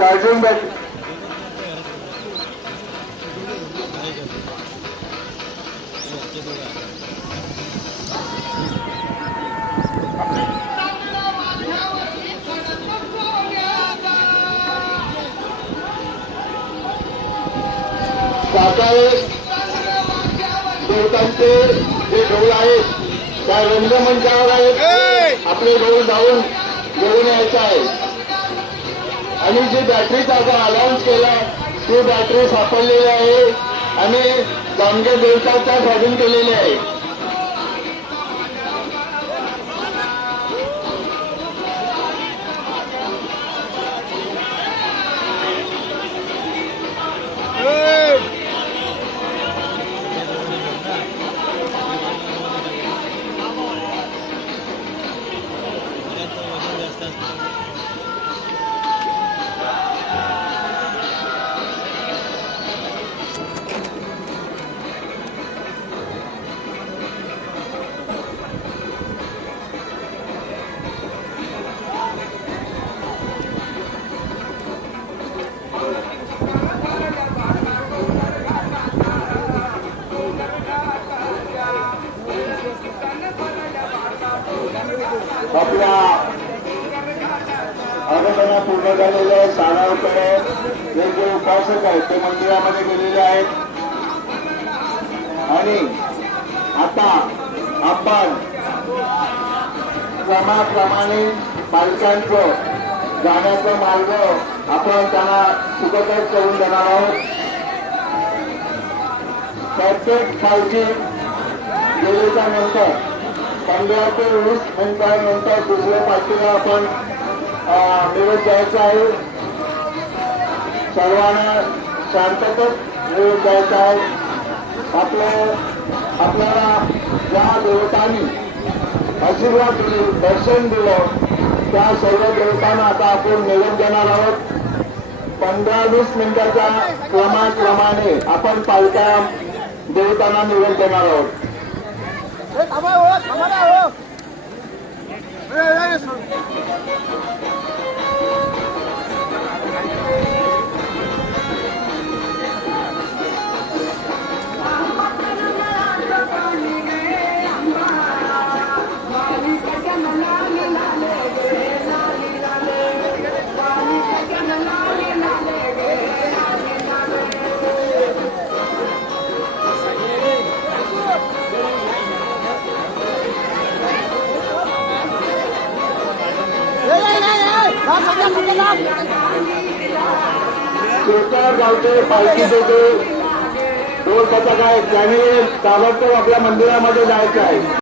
Charging battery सातारे देवतांचे जे ढोल आहेत त्या रंगमंचावर आहेत. आपले ढोल जाऊन घेऊन यायचं आहे आणि जी बॅटरीचा आपण अनाऊन्स केला ती बॅटरी सापडलेली आहे आणि जामगे देवताच्या स्वाधीन केलेली आहे. आपल्या आगमना पूर्ण झालेले आहे. सारावकडे हे जे उपासक आहेत ते मंदिरामध्ये गेलेले आहेत आणि आता आपण क्रमाक्रमाने पालकांचं जाण्याचा मार्ग आपण त्यांना सुखकर करून देणार आहोत. प्रत्येक पालखी गेल्याच्या नंतर 15 ते 20 मिनिटांनंतर दुसऱ्या पालखीला आपण निरोप द्यायचा आहे. सर्वांना शांततेत निरोप द्यायचा आहे. आपल्याला ज्या देवतांनी आशीर्वाद दिले दर्शन दिलं त्या सर्व देवतांना आता आपण निरोप देणार आहोत. 15-20 मिनिटाच्या क्रमाक्रमाने आपण पालख्या देवतांना निरोप देणार आहोत. शेवटच्या गावचे पालखीचे जे ढोल पथक आहे त्याने ताबडतोब आपल्या मंदिरामध्ये जायचं आहे.